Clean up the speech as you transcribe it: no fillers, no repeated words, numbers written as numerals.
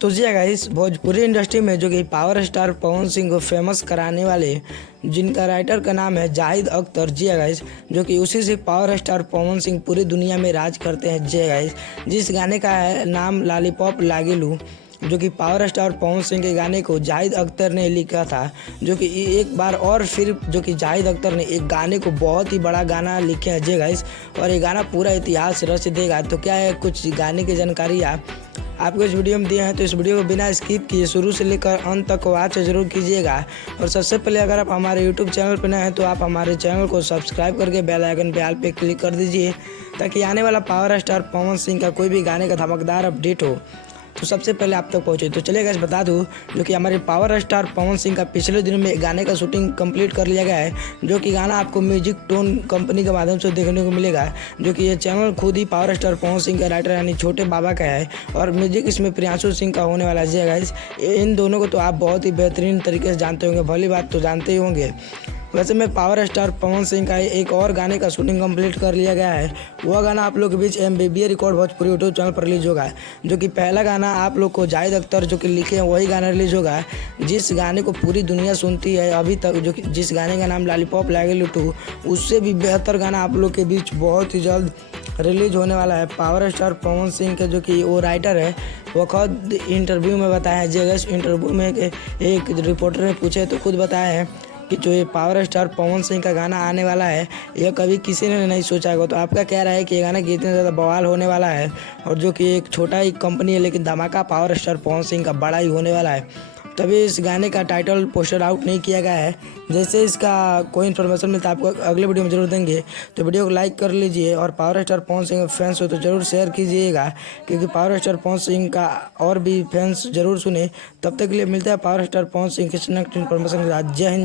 तो जी guys, Bhojpuri industry में जो कि पावर स्टार पवन सिंह को फेमस कराने वाले जिनका राइटर का नाम है जाहिद अख्तर, जी गाइस, जो कि उसी से पावर स्टार पवन सिंह पूरी दुनिया में राज करते हैं। जी गाइस, जिस गाने का है नाम लॉलीपॉप लागेलू, जो कि पावर स्टार पवन सिंह के गाने को जाहिद अख्तर ने लिखा था। जो कि एक बार और फिर जो कि जाहिद अख्तर ने एक गाने को बहुत ही बड़ा गाना लिखे हैं। जी गाइस, और ये गाना पूरा इतिहास रच देगा। तो क्या है, कुछ गाने की जानकारी आपको इस वीडियो में दिए हैं, तो इस वीडियो को बिना स्किप किए शुरू से लेकर अंत तक वॉच जरूर कीजिएगा। और सबसे पहले अगर आप हमारे यूट्यूब चैनल पर नए हैं तो आप हमारे चैनल को सब्सक्राइब करके बेल आइकन पे ऑल पे क्लिक कर दीजिए, ताकि आने वाला पावर स्टार पवन सिंह का कोई भी गाने का धमाकेदार अपडेट हो तो सबसे पहले आप तक पहुंचे। तो चलिए गाइस, बता दूं जो कि हमारे पावर स्टार पवन सिंह का पिछले दिनों में गाने का शूटिंग कंप्लीट कर लिया गया है, जो कि गाना आपको म्यूजिक टोन कंपनी के माध्यम से देखने को मिलेगा। जो कि ये चैनल खुद ही पावर स्टार पवन सिंह का राइटर यानी छोटे बाबा का है, और म्यूजिक इसमें प्रियांशु सिंह का होने वाला है। गाइस, इन दोनों को तो आप बहुत ही बेहतरीन तरीके से जानते होंगे, भली बात तो जानते ही होंगे। वैसे में पावर स्टार पवन सिंह का एक और गाने का शूटिंग कंप्लीट कर लिया गया है। वह गाना आप लोग के बीच MBBA record Bhojpuri YouTube channel पर रिलीज होगा। जो कि पहला गाना आप लोग को जाहिद अख्तर जो कि लिखे हैं वही गाना रिलीज होगा, जिस गाने को पूरी दुनिया सुनती है अभी तक, जो कि जिस गाने का नाम लॉलीपॉप लागेलू 2, उससे भी बेहतर गाना आप लोग के बीच बहुत ही जल्द रिलीज होने वाला है। पावर स्टार पवन सिंह के जो कि वो राइटर है, वो खुद इंटरव्यू में बताया है। जगह इंटरव्यू में एक रिपोर्टर ने पूछे तो खुद बताया है कि जो ये पावर स्टार पवन सिंह का गाना आने वाला है, यह कभी किसी ने नहीं सोचा होगा। तो आपका क्या राय है कि ये गाना कितने ज़्यादा बवाल होने वाला है, और जो कि एक छोटा ही कंपनी है लेकिन धमाका पावर स्टार पवन सिंह का बड़ा ही होने वाला है। तभी इस गाने का टाइटल पोस्टर आउट नहीं किया गया है। जैसे इसका कोई इन्फॉर्मेशन मिलता है आपको अगले वीडियो में जरूर देंगे। तो वीडियो को लाइक कर लीजिए, और power star Pawan Singh fans हो तो जरूर शेयर कीजिएगा, क्योंकि पावर स्टार पवन सिंह का और भी फैंस जरूर सुने। तब तक के लिए मिलता है पावर स्टार पवन सिंह के नेक्स्ट इन्फॉर्मेशन के साथ। जय हिंद।